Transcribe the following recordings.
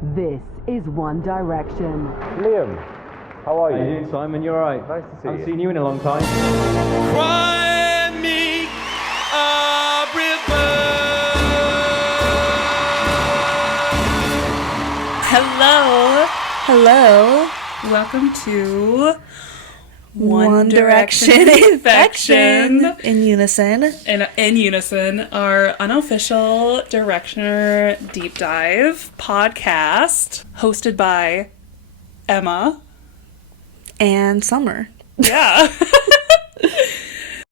This is One Direction. Liam, how are you? How you doing, Simon? You alright? Nice to see you. I haven't seen you in a long time. Cry me a river. Hello. Welcome to One Direction Infection in unison. In unison, our unofficial Directioner deep dive podcast hosted by Emma And Summer. Yeah.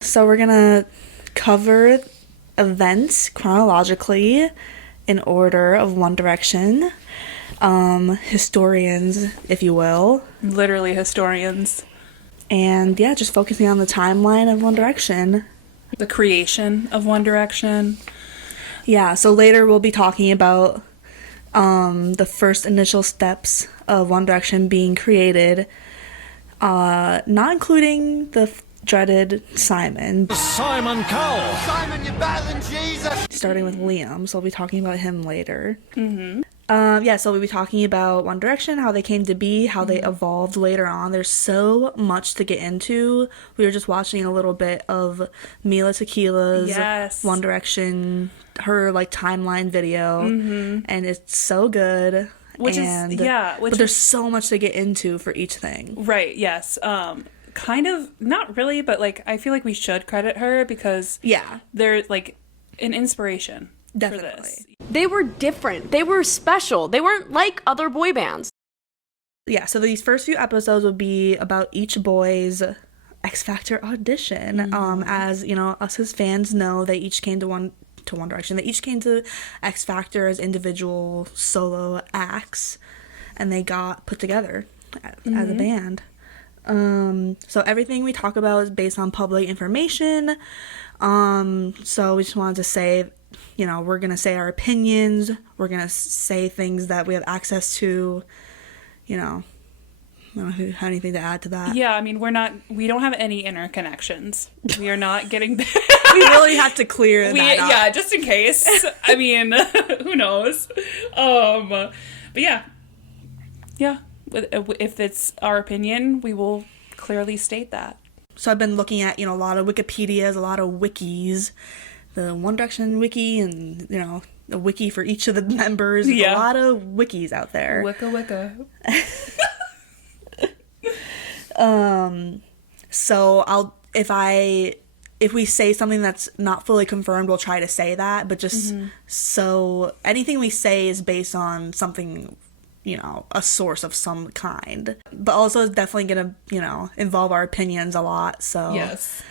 So we're gonna cover events chronologically in order of One Direction. Historians, if you will. Literally historians. And yeah, just focusing on the timeline of One Direction. The creation of One Direction. Yeah, so later we'll be talking about the first initial steps of One Direction being created, not including the dreaded Simon. Simon Cowell. Simon, you're better than Jesus. Starting with Liam, so we'll be talking about him later. Mm-hmm. So we'll be talking about One Direction, how they came to be, how they evolved later on. There's so much to get into. We were just watching a little bit of Mila Tequila's One Direction, her like timeline video, and it's so good. But there's so much to get into for each thing. Right, yes. Kind of, not really, but like I feel like we should credit her because they're like an inspiration. Definitely. For this. They were different. They were special. They weren't like other boy bands. Yeah, so these first few episodes will be about each boy's X-Factor audition. As, you know, us as fans know, they each came to One Direction. They each came to X-Factor as individual solo acts, and they got put together as a band. So everything we talk about is based on public information. So we just wanted to say, you know, we're going to say our opinions. We're going to say things that we have access to, you know. I don't know if you have anything to add to that. Yeah, I mean, we don't have any interconnections. We are not getting We really have to clear that up. Yeah, just in case. I mean, who knows? But yeah. Yeah. If it's our opinion, we will clearly state that. So I've been looking at, you know, a lot of Wikipedias, a lot of wikis, the One Direction wiki, and, you know, the wiki for each of the members. Yeah. A lot of wikis out there. Wicca. So if we say something that's not fully confirmed, we'll try to say that, but just so anything we say is based on something, you know, a source of some kind, but also it's definitely gonna, you know, involve our opinions a lot. So yes,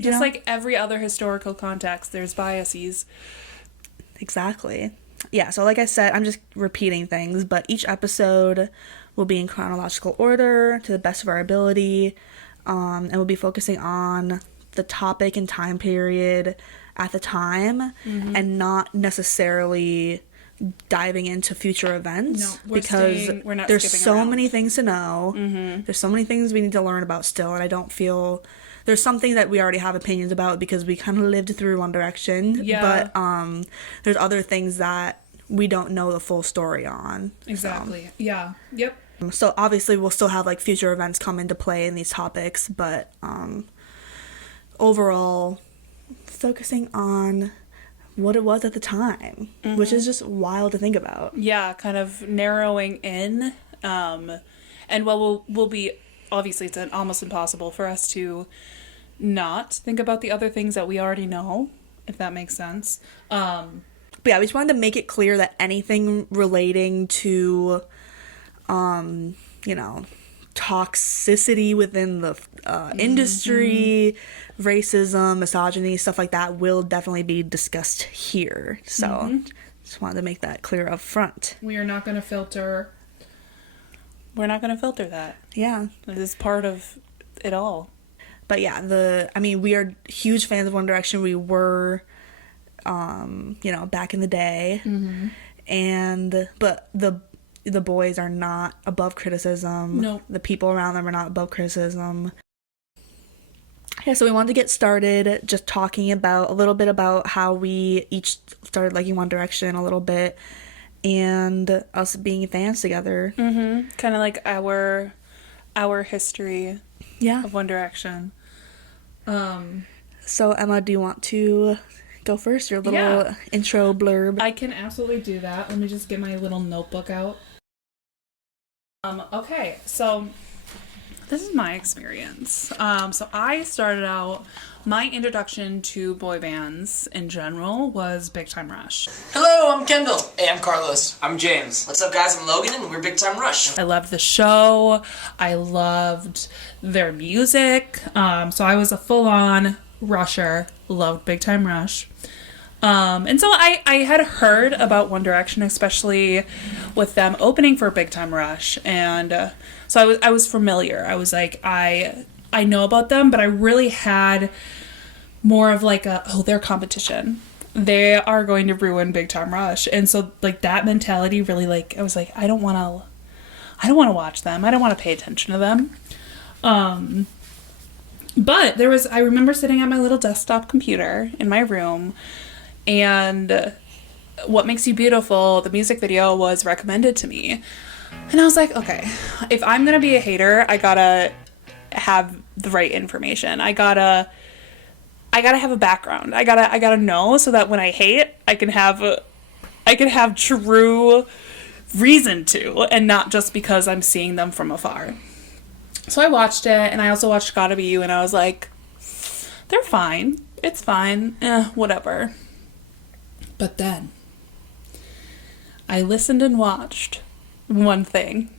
just like every other historical context, there's biases. Exactly. Yeah, so like I said, I'm just repeating things, but each episode will be in chronological order to the best of our ability, and we'll be focusing on the topic and time period at the time, and not necessarily diving into future events, because there's so many things to know. There's so many things we need to learn about still, and I don't feel there's something that we already have opinions about because we kind of lived through One Direction, but there's other things that we don't know the full story on. Exactly. Yeah. Yep. So obviously we'll still have like future events come into play in these topics, but overall focusing on what it was at the time, which is just wild to think about. Yeah, kind of narrowing in. And while we'll be, obviously it's almost impossible for us to not think about the other things that we already know, if that makes sense. But yeah, we just wanted to make it clear that anything relating to, you know, toxicity within the industry, racism, misogyny, stuff like that will definitely be discussed here. So just wanted to make that clear up front. We're not going to filter that. Yeah. It is part of it all. But yeah, we are huge fans of One Direction. We were, you know, back in the day. But the boys are not above criticism. No. The people around them are not above criticism. Yeah, so we wanted to get started just talking about a little bit about how we each started liking One Direction a little bit, and us being fans together. Kind of like our history Yeah. of One Direction. So, Emma, do you want to go first? Your little Yeah. intro blurb. I can absolutely do that. Let me just get my little notebook out. Okay, so this is my experience. So I started out, my introduction to boy bands in general was Big Time Rush. Hello, I'm Kendall. Hey, I'm Carlos. I'm James. What's up, guys? I'm Logan, and we're Big Time Rush. I loved the show. I loved their music. So I was a full-on Rusher. Loved Big Time Rush. And so I had heard about One Direction, especially with them opening for Big Time Rush. And so I was familiar. I was like, I know about them, but I really had more of like they're competition. They are going to ruin Big Time Rush. And so like that mentality really I was like, I don't want to watch them. I don't want to pay attention to them. But I remember sitting at my little desktop computer in my room, and What Makes You Beautiful, the music video, was recommended to me. And I was like, okay, if I'm going to be a hater, I gotta have the right information. I gotta have a background. I gotta know so that when I hate, I can have true reason to, and not just because I'm seeing them from afar. So I watched it, and I also watched Gotta Be You, and I was like, they're fine. It's fine. Whatever. But then I listened and watched one thing.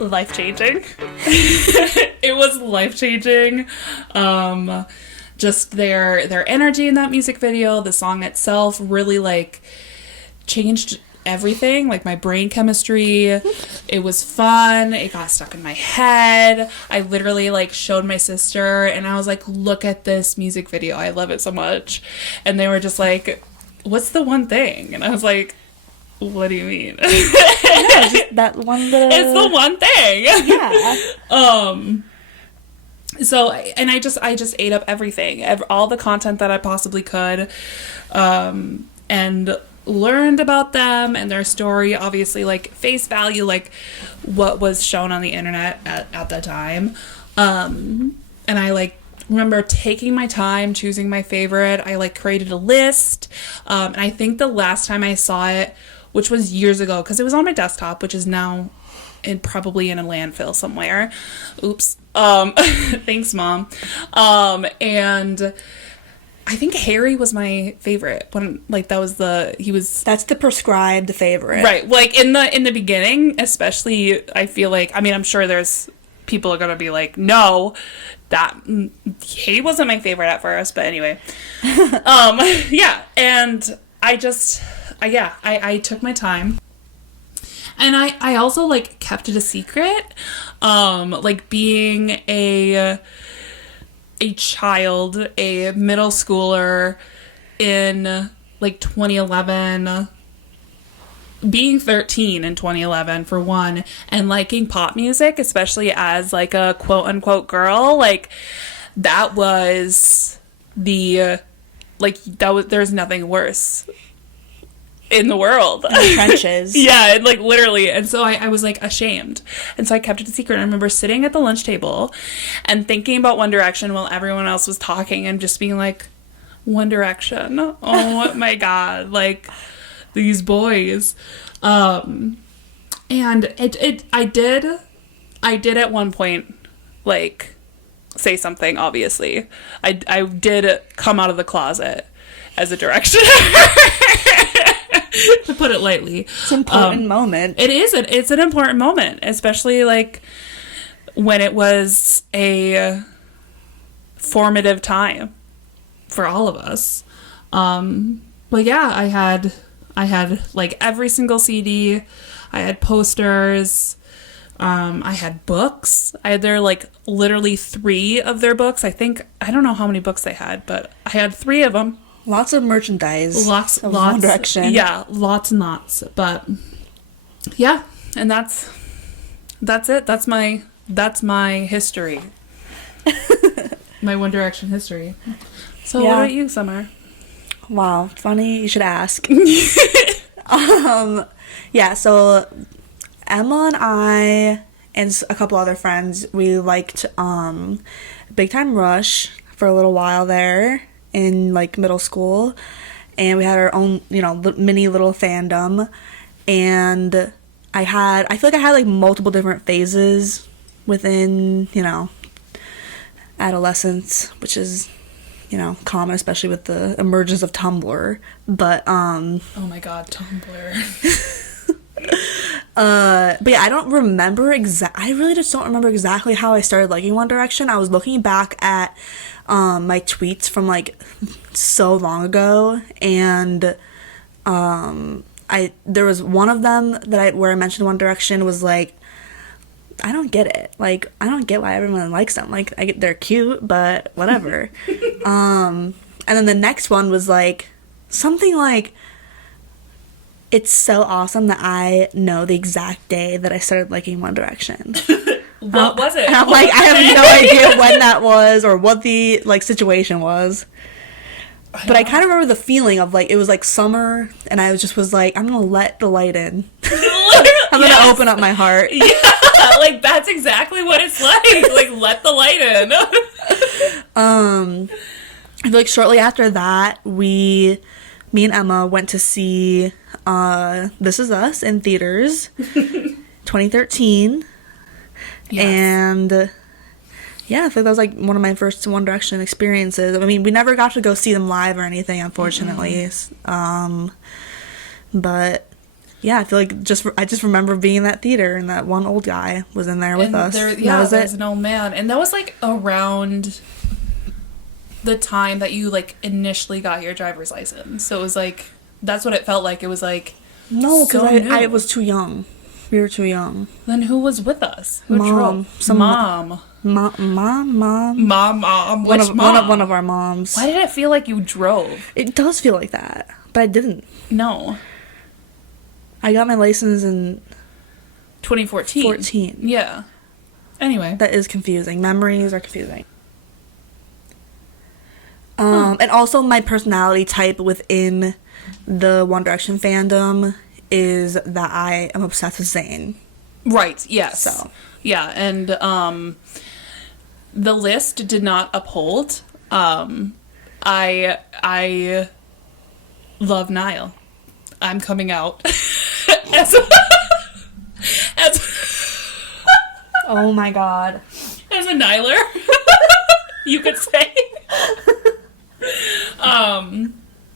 Life-changing. It was life-changing. Just their energy in that music video, the song itself really changed everything, like my brain chemistry. It was fun. It got stuck in my head. I literally showed my sister, and I was like, look at this music video. I love it so much. And they were just like, what's the one thing? And I was like, what do you mean? Yeah, just that one little... It's the one thing. Yeah. So, and I just ate up everything, all the content that I possibly could, and learned about them and their story, obviously, face value, what was shown on the internet at the time. And I, remember taking my time, choosing my favorite. I, created a list. And I think the last time I saw it, which was years ago, because it was on my desktop, which is now probably in a landfill somewhere. Oops. Thanks, Mom. And I think Harry was my favorite when that's the prescribed favorite. Right. In the beginning, especially, I feel I'm sure there's people are going to be like, no, that he wasn't my favorite at first, but anyway. Yeah. And I took my time. And I also kept it a secret. Being a child, a middle schooler in 2011, being 13 in 2011 for one, and liking pop music, especially as a quote unquote girl, that was there's nothing worse in the world. In the trenches. Yeah, and literally. And so I was ashamed. And so I kept it a secret. I remember sitting at the lunch table and thinking about One Direction while everyone else was talking, and just being like, One Direction. Oh my God. These boys. And I did at one point say something, obviously. I did come out of the closet as a Directioner. To put it lightly. It's an important moment. It is. It's an important moment, especially when it was a formative time for all of us. But yeah, I had every single CD. I had posters. I had books. I had literally 3 of their books. I don't know how many books they had, but I had 3 of them. Lots of merchandise. Lots. One Direction. Yeah, lots and lots. But yeah, and that's it. That's my history. My One Direction history. So Yeah. what about you, Summer? Wow, funny. You should ask. Yeah, so Emma and I and a couple other friends, we liked Big Time Rush for a little while there in like middle school, and we had our own, you know, mini little fandom. And I feel like I had like multiple different phases within, you know, adolescence, which is, you know, common, especially with the emergence of Tumblr. But Oh my god, Tumblr. but yeah, I don't remember I really just don't remember exactly how I started liking One Direction. I was looking back at my tweets from like so long ago, and there was one of them where I mentioned One Direction was like, I don't get it. Like, I don't get why everyone likes them. Like, they're cute, but whatever. And then the next one was like something like, it's so awesome that I know the exact day that I started liking One Direction. What was it? And I'm like, I have no idea when that was or what the like situation was. But I kind of remember the feeling of like, it was like summer, and I was like, I'm gonna let the light in. I'm gonna open up my heart. Yeah, like that's exactly what it's like. Like, let the light in. I feel like shortly after that, me and Emma went to see This Is Us in theaters, 2013. Yes. And yeah, I feel like that was like one of my first One Direction experiences. I mean, we never got to go see them live or anything, unfortunately. But yeah, I feel like I just remember being in that theater, and that one old guy was in there with us. There's an old man, and that was like around the time that you like initially got your driver's license. So it was like, that's what it felt like. It was like, no, because I was too young. We were too young. Then who was with us? Who Mom. drove? Mom. One of our moms. Why did it feel like you drove? It does feel like that, but I didn't. No. I got my license in 2014. Yeah. Anyway. That is confusing. Memories are confusing. And also my personality type within the One Direction fandom is that I am obsessed with Zayn. Right, yes. So. Yeah, and the list did not uphold. I love Niall. I'm coming out as oh my god. As a Niler. You could say.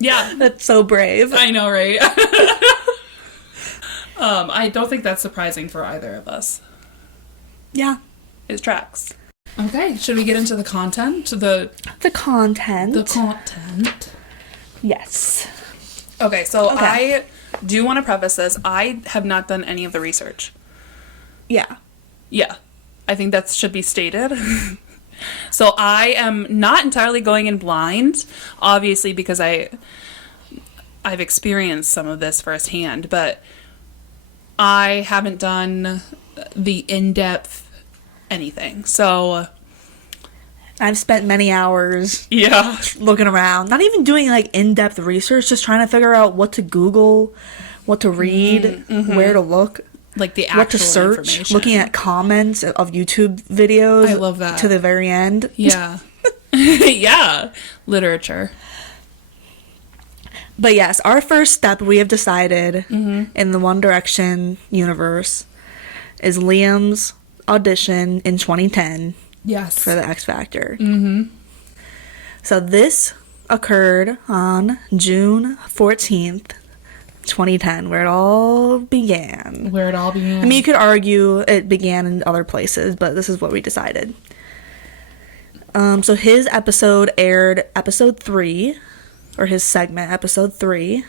Yeah. That's so brave. I know, right? I don't think that's surprising for either of us. Yeah. It tracks. Okay, should we get into the content? The content. The content. Yes. Okay, so I do want to preface this. I have not done any of the research. Yeah. Yeah. I think that should be stated. So I am not entirely going in blind, obviously, because I've experienced some of this firsthand, but I haven't done the in-depth anything. So I've spent many hours looking around, not even doing like in-depth research, just trying to figure out what to Google, what to read, where to look. Like the actual what to search, looking at comments of YouTube videos. I love that. To the very end. Yeah. Yeah. Literature. But yes, our first step, we have decided in the One Direction universe is Liam's audition in 2010. Yes. For the X Factor. So this occurred on June 14th. 2010, where it all began. I mean, you could argue it began in other places, but this is what we decided. So his episode aired episode 3, or his segment episode 3,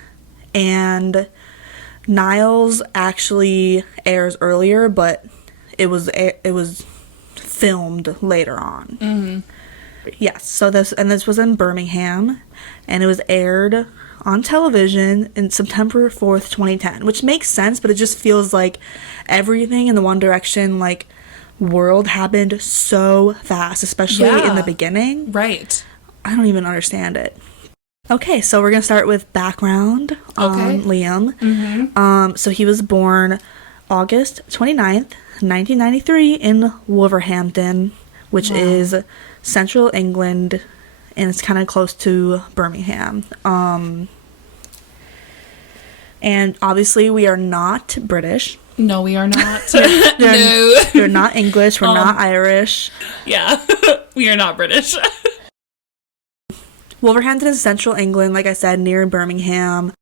and Niall's actually airs earlier, but it was filmed later on. Yes, so this was in Birmingham, and it was aired on television in September 4th, 2010, which makes sense, but it just feels like everything in the One Direction, like, world happened so fast, especially in the beginning. Right. I don't even understand it. Okay, so we're going to start with background on Liam. So he was born August 29th, 1993 in Wolverhampton, which is central England, and it's kind of close to Birmingham. And obviously we are not British. No, we are not. We're not English. We're not Irish. Yeah, we are not British. Wolverhampton is central England, like I said, near Birmingham.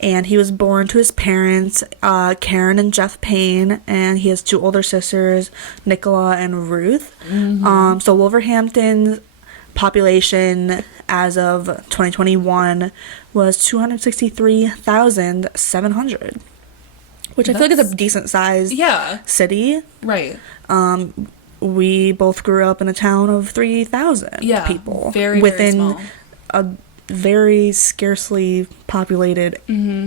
And he was born to his parents, Karen and Jeff Payne, and he has 2 older sisters, Nicola and Ruth. So Wolverhampton's population as of 2021 was 263,700, which I feel like is a decent sized city. Right. We both grew up in a town of 3,000 people. Very within small. A very scarcely populated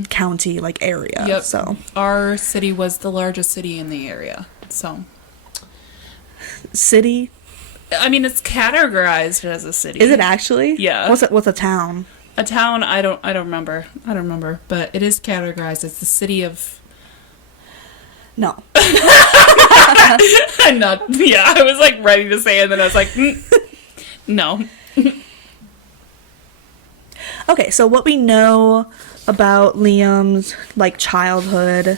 county like area. Yep. So our city was the largest city in the area. So city? I mean, it's categorized as a city. Is it actually? Yeah. What's a town? A town, I don't remember. But it is categorized as the city of... No. I'm not... Yeah, I was like ready to say it, and then I was like, no. Okay, so what we know about Liam's like childhood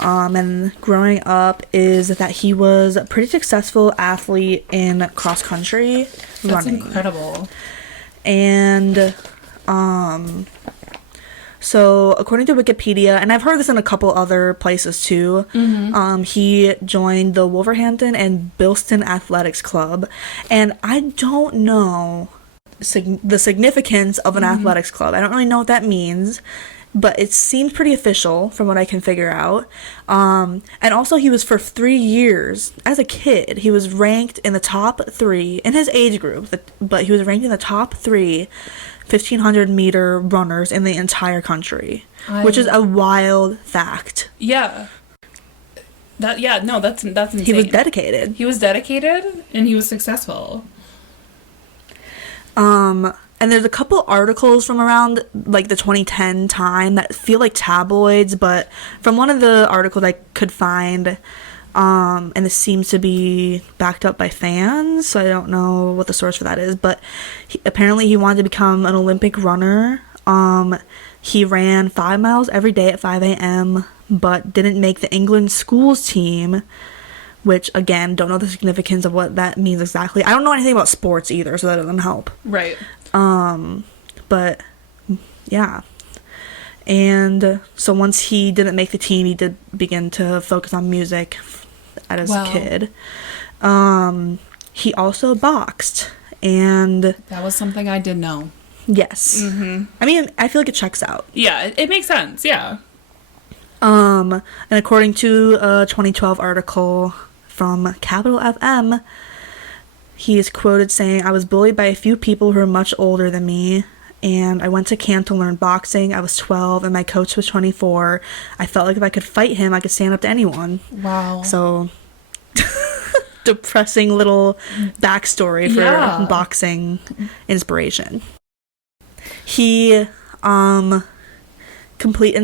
and growing up is that he was a pretty successful athlete in cross country running. That's incredible. And so according to Wikipedia, and I've heard this in a couple other places too, he joined the Wolverhampton and Bilston Athletics Club, and I don't know the significance of an athletics club. I don't really know what that means, but it seems pretty official from what I can figure out. And also he was for 3 years, as a kid, he was ranked in the top 3 in his age group, but he was ranked in the top 3 1,500 meter runners in the entire country, which is a wild fact. Yeah. That's insane. He was dedicated. He was dedicated, and he was successful. And there's a couple articles from around like the 2010 time that feel like tabloids, but from one of the articles I could find, and it seems to be backed up by fans, so I don't know what the source for that is, but apparently he wanted to become an Olympic runner. He ran 5 miles every day at 5 a.m., but didn't make the England schools team, which, again, don't know the significance of what that means exactly. I don't know anything about sports either, so that doesn't help. Right. But, yeah. And so once he didn't make the team, he did begin to focus on music as a kid. He also boxed, and... That was something I did know. Yes. I mean, I feel like it checks out. Yeah, it makes sense, yeah. And according to a 2012 article from Capital FM, he is quoted saying, "I was bullied by a few people who were much older than me, and I went to camp to learn boxing. I was 12, and my coach was 24. I felt like if I could fight him, I could stand up to anyone." Wow. So, depressing little backstory for boxing inspiration. He, in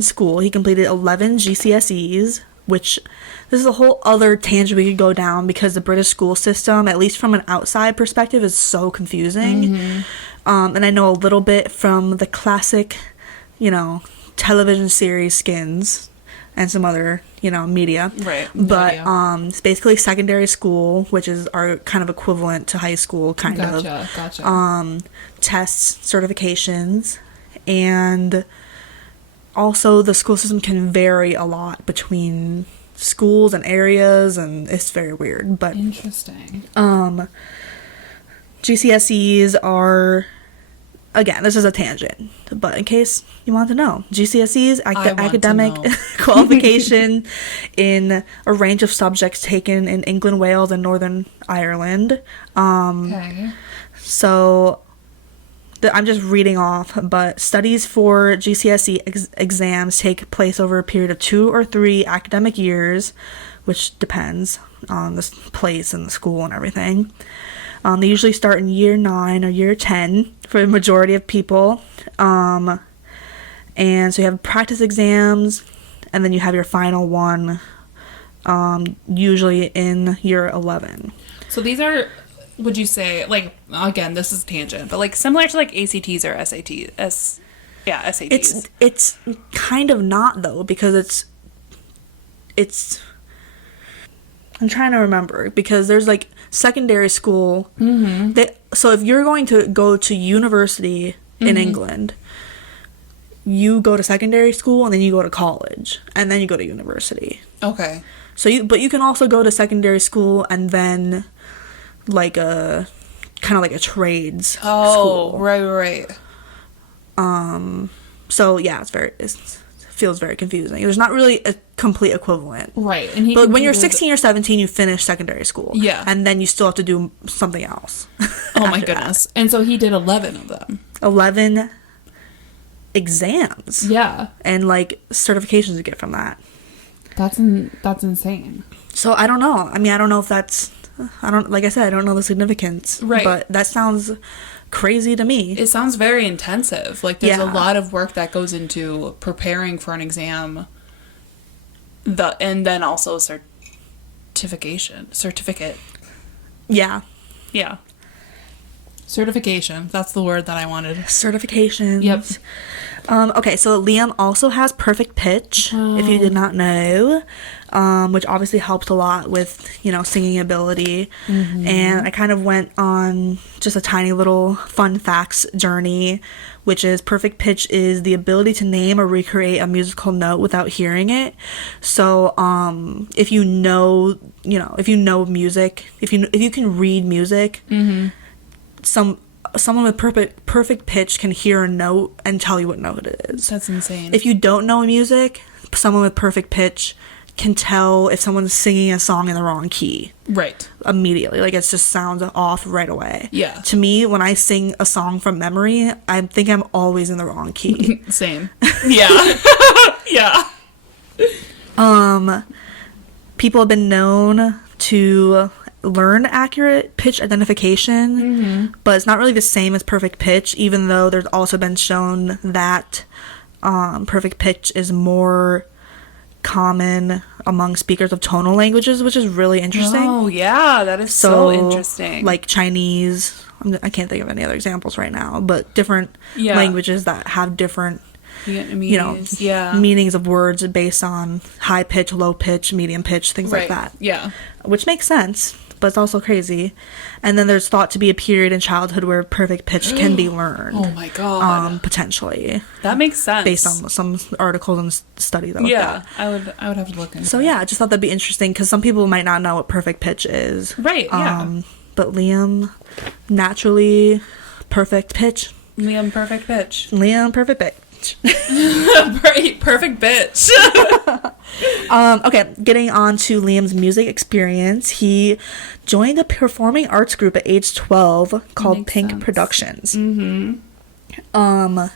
school, he completed 11 GCSEs, which this is a whole other tangent we could go down because the British school system, at least from an outside perspective, is so confusing. And I know a little bit from the classic, television series Skins and some other, media. Right. But it's basically secondary school, which is our kind of equivalent to high school, Gotcha. Tests, certifications, and also the school system can vary a lot between schools and areas, and it's very weird. But interesting. GCSEs are, again, this is a tangent, but in case you want to know, GCSEs, academic qualification in a range of subjects taken in England, Wales, and Northern Ireland. Okay. So I'm just reading off, but studies for GCSE exams take place over a period of 2 or 3 academic years, which depends on the place and the school and everything. They usually start in year 9 or year 10 for the majority of people. And so you have practice exams, and then you have your final one, usually in year 11. So these are, would you say, like, again, this is a tangent, but like similar to like ACTs or SATs? SATs. It's kind of not, though, because it's I'm trying to remember, because there's like secondary school. So if you're going to go to university in England, you go to secondary school and then you go to college and then you go to university. Okay. So but you can also go to secondary school and then like a kind of like a trades school. Right. So yeah, it feels very confusing. There's not really a complete equivalent. Right. But when you're 16 or 17, you finish secondary school. Yeah. And then you still have to do something else. Oh my goodness. And so he did 11 of them. 11 exams. Yeah. And like certifications you get from that. That's insane. So I don't know. I mean, I don't know if that's, like I said, I don't know the significance. Right. But that sounds crazy to me. It sounds very intensive. Like there's a Yeah. lot of work that goes into preparing for an exam. And then also certificate. Yeah. Yeah. Certification. That's the word that I wanted. Certifications. Yep. Okay, so Liam also has perfect pitch, if you did not know, which obviously helped a lot with, singing ability. And I kind of went on just a tiny little fun facts journey, which is perfect pitch is the ability to name or recreate a musical note without hearing it. So, if you know music, if you can read music, someone with perfect pitch can hear a note and tell you what note it is. That's insane. If you don't know music, someone with perfect pitch can tell if someone's singing a song in the wrong key. Right. Immediately. Like, it just sounds off right away. Yeah. To me, when I sing a song from memory, I think I'm always in the wrong key. Same. Yeah. Yeah. People have been known to learn accurate pitch identification, but it's not really the same as perfect pitch, even though there's also been shown that perfect pitch is more common among speakers of tonal languages, which is really interesting. Oh, yeah, that is so interesting. Like Chinese, I can't think of any other examples right now, but different languages that have different Vietnamese, meanings of words based on high pitch, low pitch, medium pitch, things like that. Yeah. Which makes sense, but it's also crazy. And then there's thought to be a period in childhood where perfect pitch can be learned. Oh my god. Potentially. That makes sense. Based on some articles and study that looked at. I would have to look into So yeah, I just thought that'd be interesting because some people might not know what perfect pitch is. Right, yeah. But Liam, naturally perfect pitch. Liam, perfect pitch. Liam, perfect pitch. Perfect bitch. Okay, getting on to Liam's music experience. He joined a performing arts group at age 12 called Makes Pink sense. Productions. I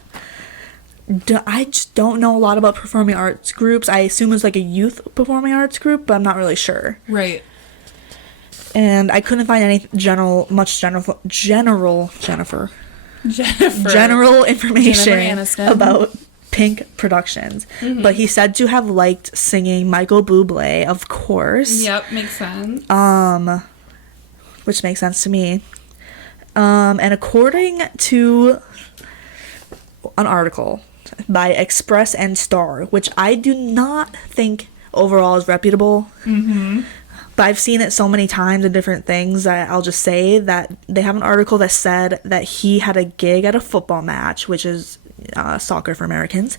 just don't know a lot about performing arts groups. I assume it's like a youth performing arts group, but I'm not really sure. Right. And I couldn't find any general information Aniston. about Pink Productions. But he's said to have liked singing Michael Bublé, of course. Yep, makes sense. Which makes sense to me. And according to an article by Express and Star, which I do not think overall is reputable, but I've seen it so many times in different things that I'll just say that they have an article that said that he had a gig at a football match, which is soccer for Americans.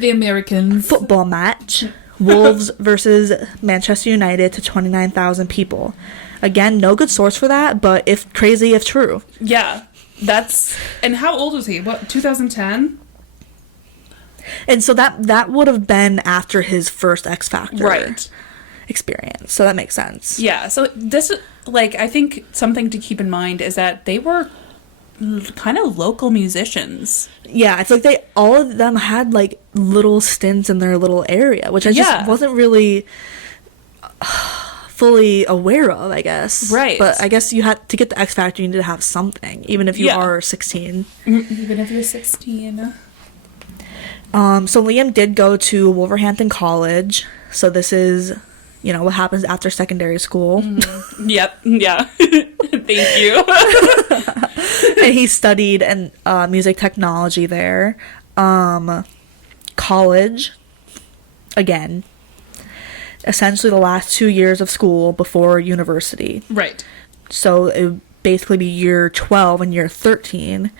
The Americans. Football match. Wolves versus Manchester United to 29,000 people. Again, no good source for that, but if crazy, if true. Yeah. And how old was he? What, 2010? And so that would have been after his first X Factor experience. So that makes sense. Yeah. So this, I think something to keep in mind is that they were kind of local musicians. Yeah, it's like all of them had little stints in their little area, which I just wasn't really fully aware of, I guess. Right. But I guess you had to get the X Factor, you need to have something, even if you are 16. Even if you're 16. So Liam did go to Wolverhampton College. So this is, you know, what happens after secondary school. Yep. Yeah. Thank you. And he studied music technology there. College, again, essentially the last 2 years of school before university. Right. So it would basically be year 12 and year 13,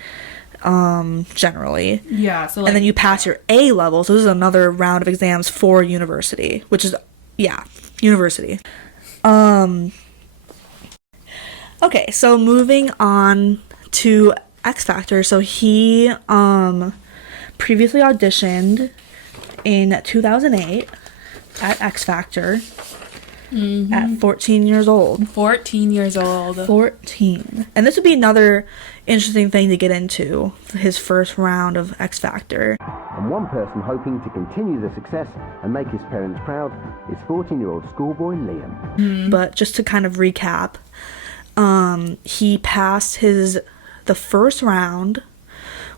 generally. Yeah. So And then you pass your A level. So this is another round of exams for university, which is, university. Okay, so moving on to X Factor. So he previously auditioned in 2008 at X Factor at 14 years old. 14 years old. 14. And this would be another interesting thing to get into, his first round of X Factor. And one person hoping to continue the success and make his parents proud is 14-year-old schoolboy Liam. But just to kind of recap, he passed the first round,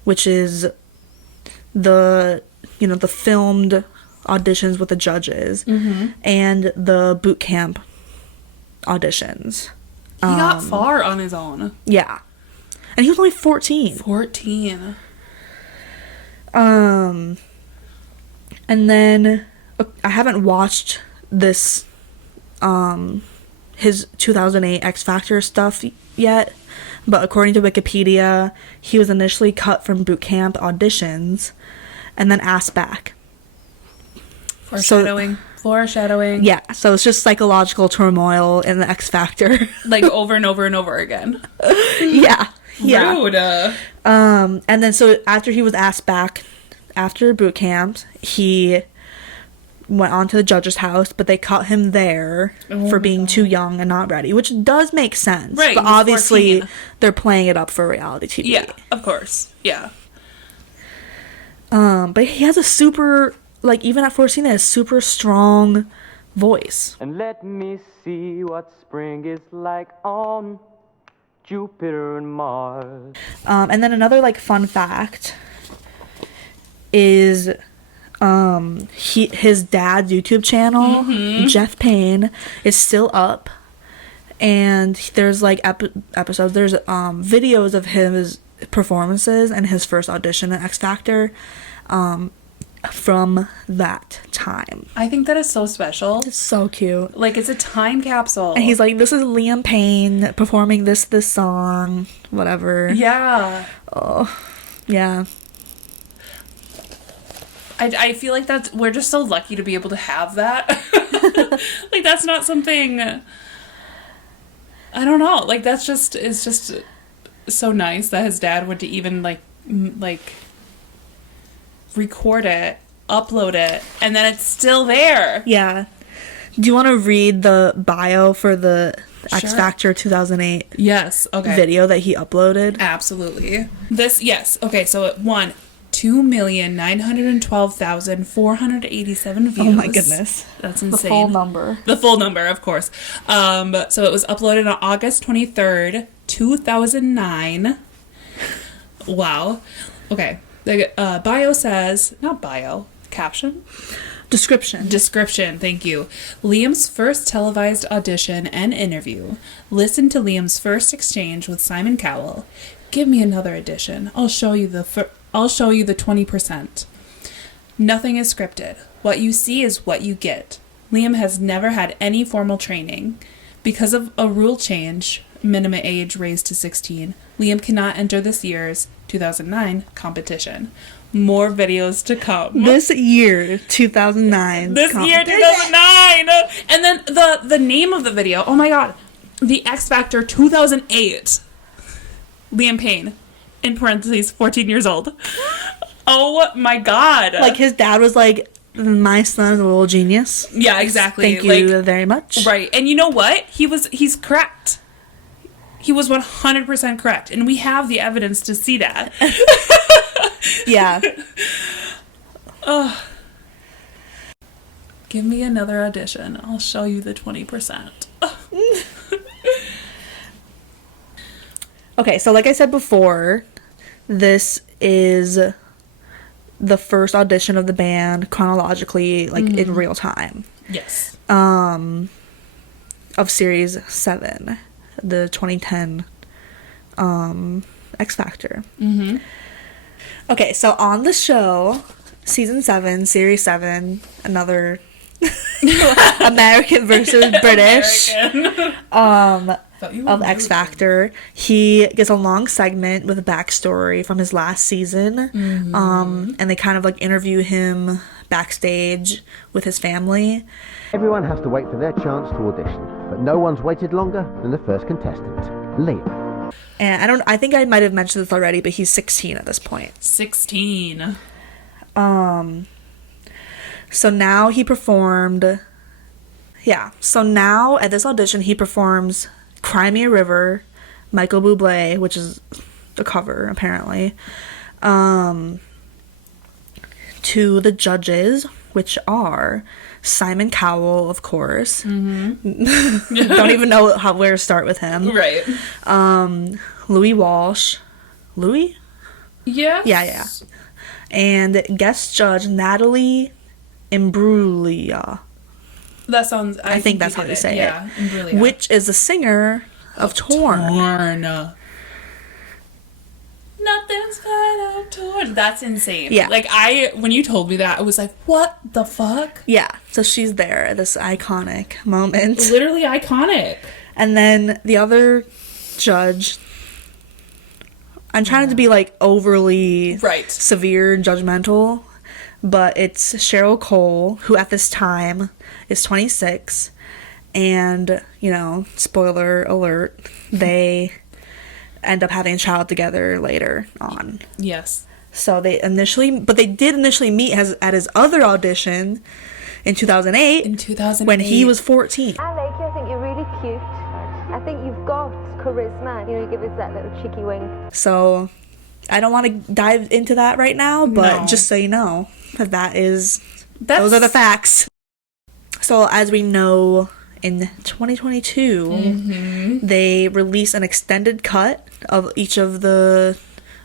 which is the filmed auditions with the judges, and the boot camp auditions. He got far on his own. Yeah. And he was only 14. 14. And then I haven't watched this his 2008 X Factor stuff yet, but according to Wikipedia, he was initially cut from boot camp auditions and then asked back. Foreshadowing. Yeah, so it's just psychological turmoil in the X Factor. Like over and over and over again. Yeah. Rude. And then so after he was asked back after boot camp, he went on to the judge's house, but they caught him there for being too young and not ready, which does make sense. Right, but he was obviously 14. they're playing it up for reality TV. Yeah, of course. Yeah. But he has a super, like, even at 14, he has a super strong voice. And let me see what spring is like on Jupiter and Mars. And then another, like, fun fact is his dad's YouTube channel, Jeff Payne, is still up, and there's like episodes, there's videos of his performances and his first audition at X Factor from that time. I think that is so special. It's so cute. Like, it's a time capsule. And he's like, this is Liam Payne performing this song, whatever. Yeah. Oh, yeah. I feel like we're just so lucky to be able to have that. Like, that's not something, I don't know, like, it's just so nice that his dad would even like record it, upload it, and then it's still there. Yeah. Do you want to read the bio for the X Sure. Factor 2008 Yes. Okay. video that he uploaded? Absolutely. Yes. Okay, so it won 2,912,487 views. Oh my goodness. That's The insane. full number. The full number, of course. So it was uploaded on August 23rd, 2009. Wow. Okay. The bio says, not bio, caption? Description, thank you. Liam's first televised audition and interview. Listen to Liam's first exchange with Simon Cowell. Give me another edition. I'll show you the 20%. Nothing is scripted. What you see is what you get. Liam has never had any formal training. Because of a rule change, minimum age raised to 16, Liam cannot enter this year's 2009 competition. More videos to come. This year, 2009. This year, 2009! And then the name of the video, oh my god. The X Factor 2008. Liam Payne, in parentheses, 14 years old. Oh my god. Like, his dad was like, my son is a little genius. Yeah, exactly. Thank you very much. Right. And you know what? He's correct. He was 100% correct. And we have the evidence to see that. Yeah. Give me another audition. I'll show you the 20%. Okay, so like I said before, this is the first audition of the band chronologically, like in real time. Yes. Of Series 7, the 2010 X Factor. Okay, so on the show, Season 7, Series 7, another American versus British of X Factor, he gets a long segment with a backstory from his last season, and they kind of like interview him backstage with his family. Everyone has to wait for their chance to audition, but no one's waited longer than the first contestant, Liam. And I think I might have mentioned this already, but he's 16 at this point. 16. So now he performed, so now at this audition he performs Cry Me a River, Michael Bublé, which is the cover apparently, to the judges, which are Simon Cowell, of course. Don't even know where to start with him. Right. Louis Walsh. Louis? Yeah. Yeah. And guest judge Natalie Imbruglia. That sounds... I think that's how you say it. Yeah, Imbruglia. Which is the singer of Torn. Nothing's fine of Torn. That's insane. Yeah. Like, when you told me that, I was like, what the fuck? Yeah. So she's there at this iconic moment. Literally iconic. And then the other judge... I'm trying to be, like, overly severe and judgmental, but it's Cheryl Cole, who at this time is 26, and, you know, spoiler alert, they end up having a child together later on. Yes. So they did initially meet at his other audition in 2008. In 2008. When he was 14. I like you. I think you're really cute. I think you've got charisma. You know, you give us that little cheeky wink. So, I don't want to dive into that right now, but just so you know, those are the facts. So, as we know, in 2022, they released an extended cut of each of the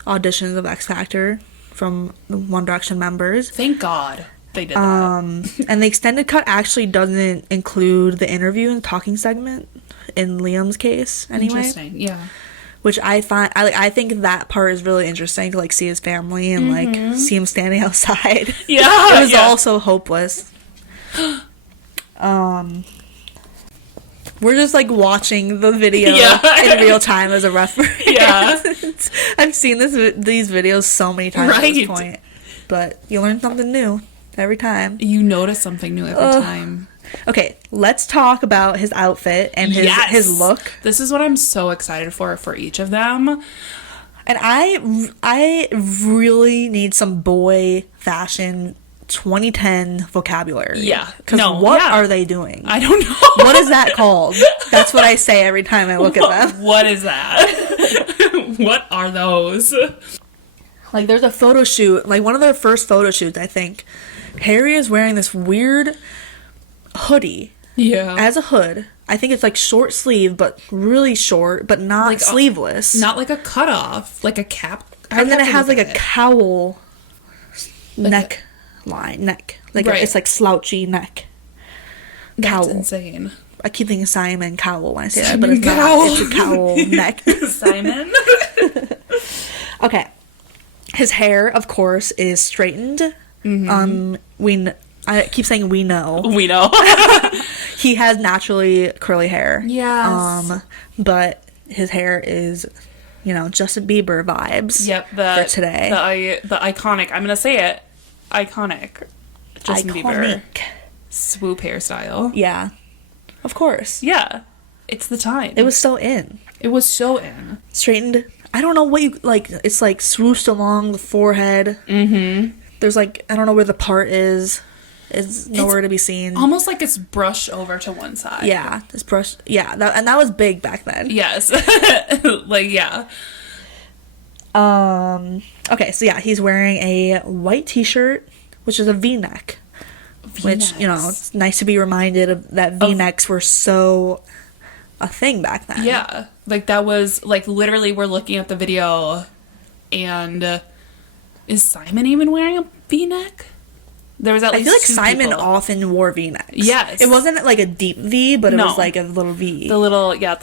auditions of X Factor from the One Direction members. Thank God they did that. And the extended cut actually doesn't include the interview and talking segment in Liam's case, anyway. Interesting, yeah. Which I I think that part is really interesting to, like, see his family and, like, see him standing outside. Yeah. It was all so hopeless. We're just, like, watching the video in real time as a reference. Yeah. I've seen these videos so many times at this point. But you learn something new every time. You notice something new every time. Okay, let's talk about his outfit and his look. This is what I'm so excited for each of them. And I really need some boy fashion 2010 vocabulary. Yeah. Because what are they doing? I don't know. What is that called? That's what I say every time I look at them. What is that? What are those? Like, there's a photo shoot, like one of their first photo shoots, I think. Harry is wearing this weird hoodie as a hood. I think it's like short sleeve, but really short, but not like sleeveless. Not like a cutoff, like a cap. And then it has like a cowl neck. Like it's like slouchy neck. Cowl. That's insane. I keep thinking Simon Cowell when I say that, but it's not. It's a cowl neck. Simon. Okay. His hair, of course, is straightened. I keep saying we know. We know. He has naturally curly hair. Yes. But his hair is, you know, Justin Bieber vibes. Yep. For today. The iconic. I'm gonna say it. Iconic. Justin Bieber. Swoop hairstyle. Yeah. Of course. Yeah. It's the time. It was so in. It was so in. Straightened. I don't know what you like. It's like swooshed along the forehead. There's like, I don't know where the part is. It's nowhere to be seen. Almost like it's brushed over to one side. Yeah, it's brushed. Yeah, that was big back then. Yes. Like, yeah. Okay, so yeah, he's wearing a white t-shirt, which is a V-neck, which, you know, it's nice to be reminded of that V-necks were so a thing back then. Yeah. Like, that was, like, literally we're looking at the video, and is Simon even wearing a V-neck? There was at least I feel like two Simon people. often wore V-necks. Yes. It wasn't like a deep V, but it No. was like a little V. The little... Yeah,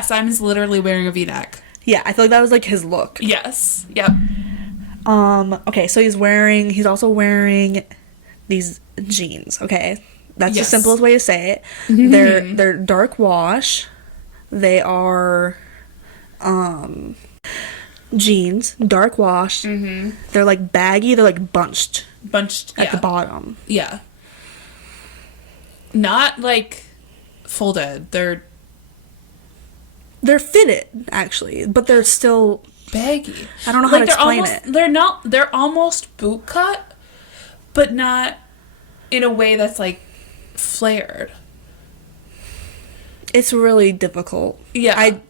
Simon's literally wearing a V-neck. Yeah, I feel like that was like his look. Yes. Yep. Okay, so he's also wearing these jeans, okay? That's the simplest way to say it. They're dark wash. They are jeans, dark wash. They're like baggy, they're like bunched at the bottom. Yeah. Not like folded. They're fitted, actually, but they're still baggy. I don't know how to explain it. They're almost boot cut, but not in a way that's like flared. It's really difficult. Yeah. I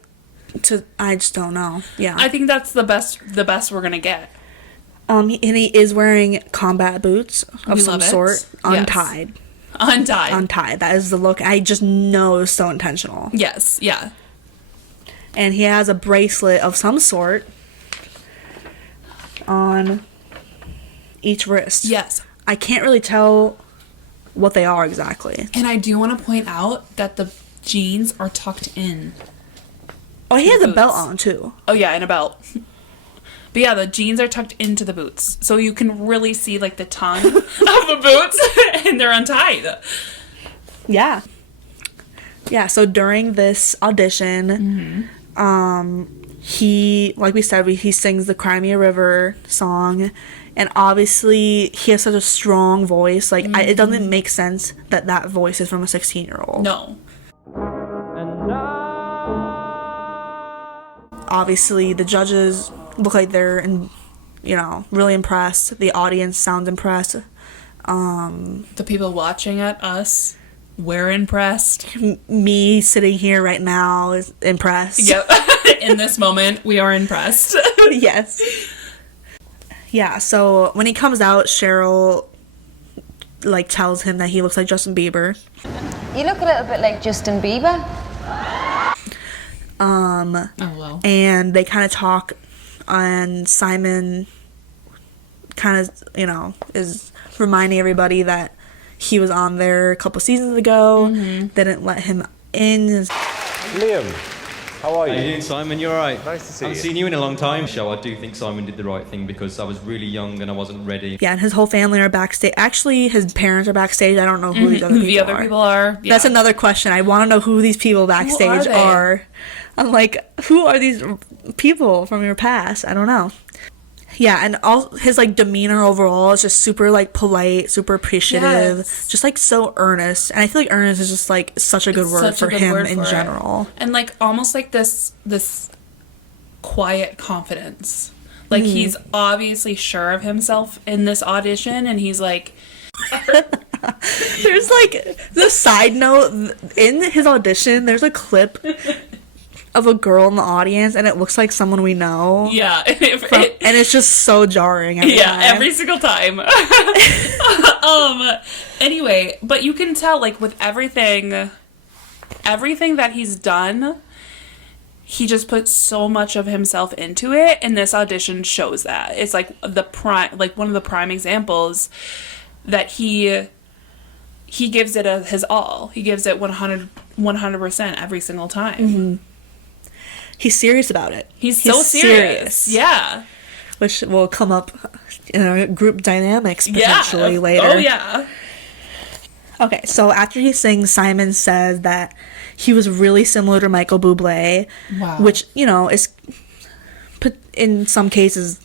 just don't know. Yeah. I think that's the best we're gonna get. And he is wearing combat boots of some sort, untied. Yes. Untied. That is the look. I just know it's so intentional. Yes, yeah. And he has a bracelet of some sort on each wrist. Yes. I can't really tell what they are exactly. And I do want to point out that the jeans are tucked in. Oh, he has a belt on too. Oh yeah, and a belt. But yeah, the jeans are tucked into the boots. So you can really see like the tongue of the boots and they're untied. Yeah. Yeah, so during this audition, he, like we said, he sings the Cry Me a River song, and obviously he has such a strong voice. Like, it doesn't make sense that voice is from a 16-year-old. No. Obviously, the judges look like they're, really impressed. The audience sounds impressed. The people watching us, we're impressed. Me sitting here right now is impressed. Yep. In this moment, we are impressed. Yes. Yeah, so when he comes out, Cheryl, tells him that he looks like Justin Bieber. You look a little bit like Justin Bieber. Oh, well. And they kind of talk, and Simon kind of, is reminding everybody that he was on there a couple seasons ago. They didn't let him in. Liam, how are you? How you doing, Simon? You alright? Nice to see I you. haven't seen you in a long time. So I do think Simon did the right thing because I was really young and I wasn't ready. Yeah, and his whole family are backstage. Actually, his parents are backstage. I don't know who these other people are. The other people are. Yeah. That's another question. I want to know who these people backstage are. I'm like, who are these people from your past? I don't know. Yeah, and all his demeanor overall is just super polite, super appreciative, just so earnest. And I feel like earnest is just such a good word for him in general. And almost this quiet confidence. He's obviously sure of himself in this audition, and he's like. There's the side note in his audition. There's a clip of a girl in the audience, and it looks like someone we know. Yeah. And it's just so jarring every time. Every single time. Anyway, but you can tell, with everything that he's done, he just put so much of himself into it, and this audition shows that. It's one of the prime examples that he gives it his all. He gives it 100% every single time. He's serious about it. He's so serious. Yeah. Which will come up in our group dynamics potentially later. Oh, yeah. Okay, so after he sings, Simon says that he was really similar to Michael Bublé. Wow. Which, is in some cases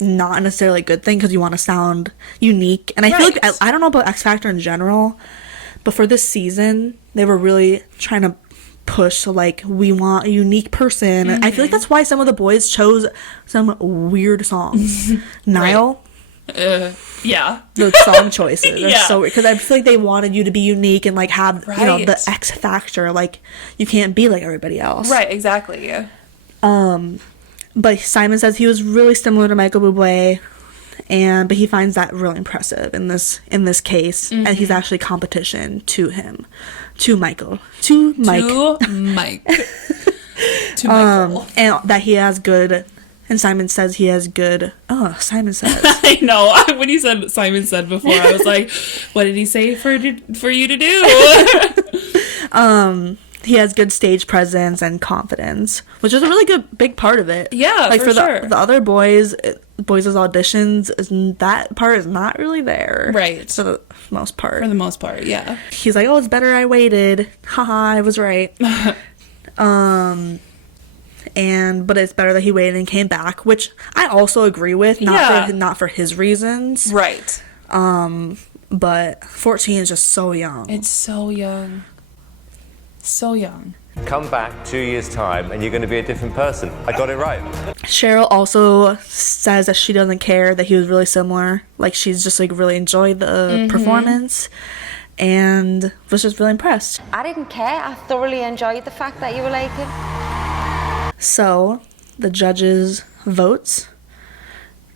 not necessarily a good thing because you want to sound unique. And I feel like, I don't know about X Factor in general, but for this season, they were really trying to push we want a unique person. I feel like that's why some of the boys chose some weird songs. Niall, yeah, the song choices are so weird because I feel like they wanted you to be unique and have the X factor. You can't be like everybody else. Right, exactly. But Simon says he was really similar to Michael Bublé, but he finds that really impressive in this case, and he's actually competition to him, to Mike, to Michael. and that he has good. And Simon says he has good. Oh, Simon says. I know. When he said Simon said before, I was like, "What did he say for you to do?" He has good stage presence and confidence, which is a really good big part of it. Yeah, like for sure. the other boys' auditions, that part is not really there. Right. For the most part. For the most part, yeah. He's like, "Oh, it's better I waited. Haha, I was right." But it's better that he waited and came back, which I also agree with. Not for his reasons. Right. But 14 is just so young. It's so young. So young. Come back 2 years' time and you're going to be a different person. I got it right. Cheryl also says that she doesn't care, that he was really similar. Like, she's just, like, really enjoyed the performance and was just really impressed. I didn't care. I thoroughly enjoyed the fact that you were like him. So, the judges votes.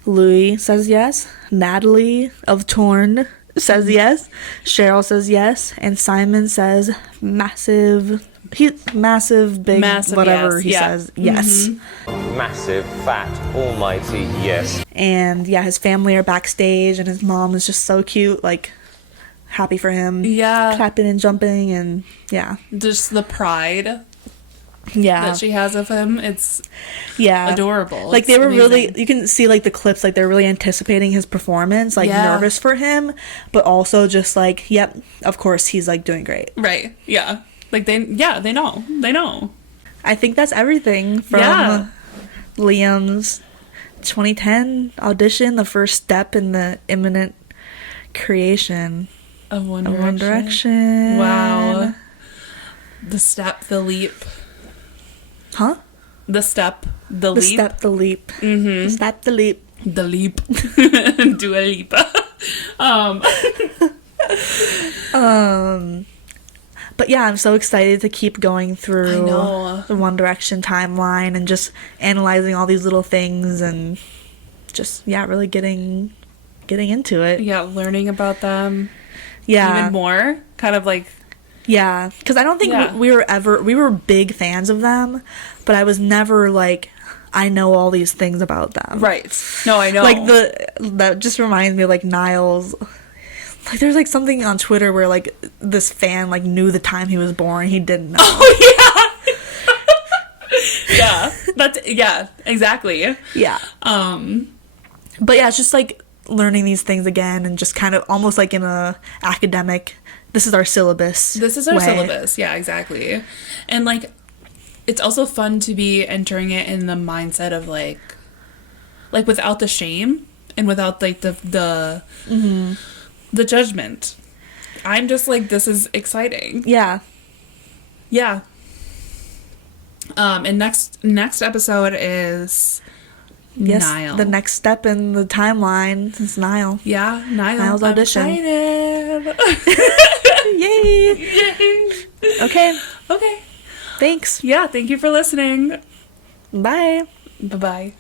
Louis says yes. Natalie of Torn says yes. Cheryl says yes. And Simon says massive, big, whatever yes. he says, yes. Massive, fat, almighty yes. And yeah, his family are backstage and his mom is just so cute, like happy for him. Yeah. Clapping and jumping and yeah. Just the pride. Yeah, that she has of him, it's adorable. Like, it's they were amazing. really, you can see like the clips, like they're really anticipating his performance, like nervous for him, but also just like, yep, of course he's like doing great. Right. Yeah. Like they know. I think that's everything from Liam's 2010 audition, the first step in the imminent creation of One Direction. Wow. The step, the leap. Huh? The step, the leap. The step, the leap. Mm-hmm. The step, the leap. The leap. Dua Lipa. But yeah, I'm so excited to keep going through the One Direction timeline and just analyzing all these little things and just, really getting into it. Yeah, learning about them. Yeah. Even more. Kind of like... Yeah, because I don't think we were big fans of them, but I was never like, I know all these things about them. Right. No, I know. Like, that just reminds me of like Niles. Like, there's like something on Twitter where like this fan like knew the time he was born, he didn't know. Oh yeah. Exactly. Yeah. But yeah, it's just like learning these things again and just kind of almost like in a academic, this is our syllabus. Yeah, exactly. And like, it's also fun to be entering it in the mindset of like without the shame and without like the judgment. I'm just like, this is exciting. Yeah. And next episode is Niall. The next step in the timeline is Niall. Yeah, Niall's audition. I'm excited. Yay! Okay. Okay. Thanks. Yeah, thank you for listening. Bye. Bye-bye.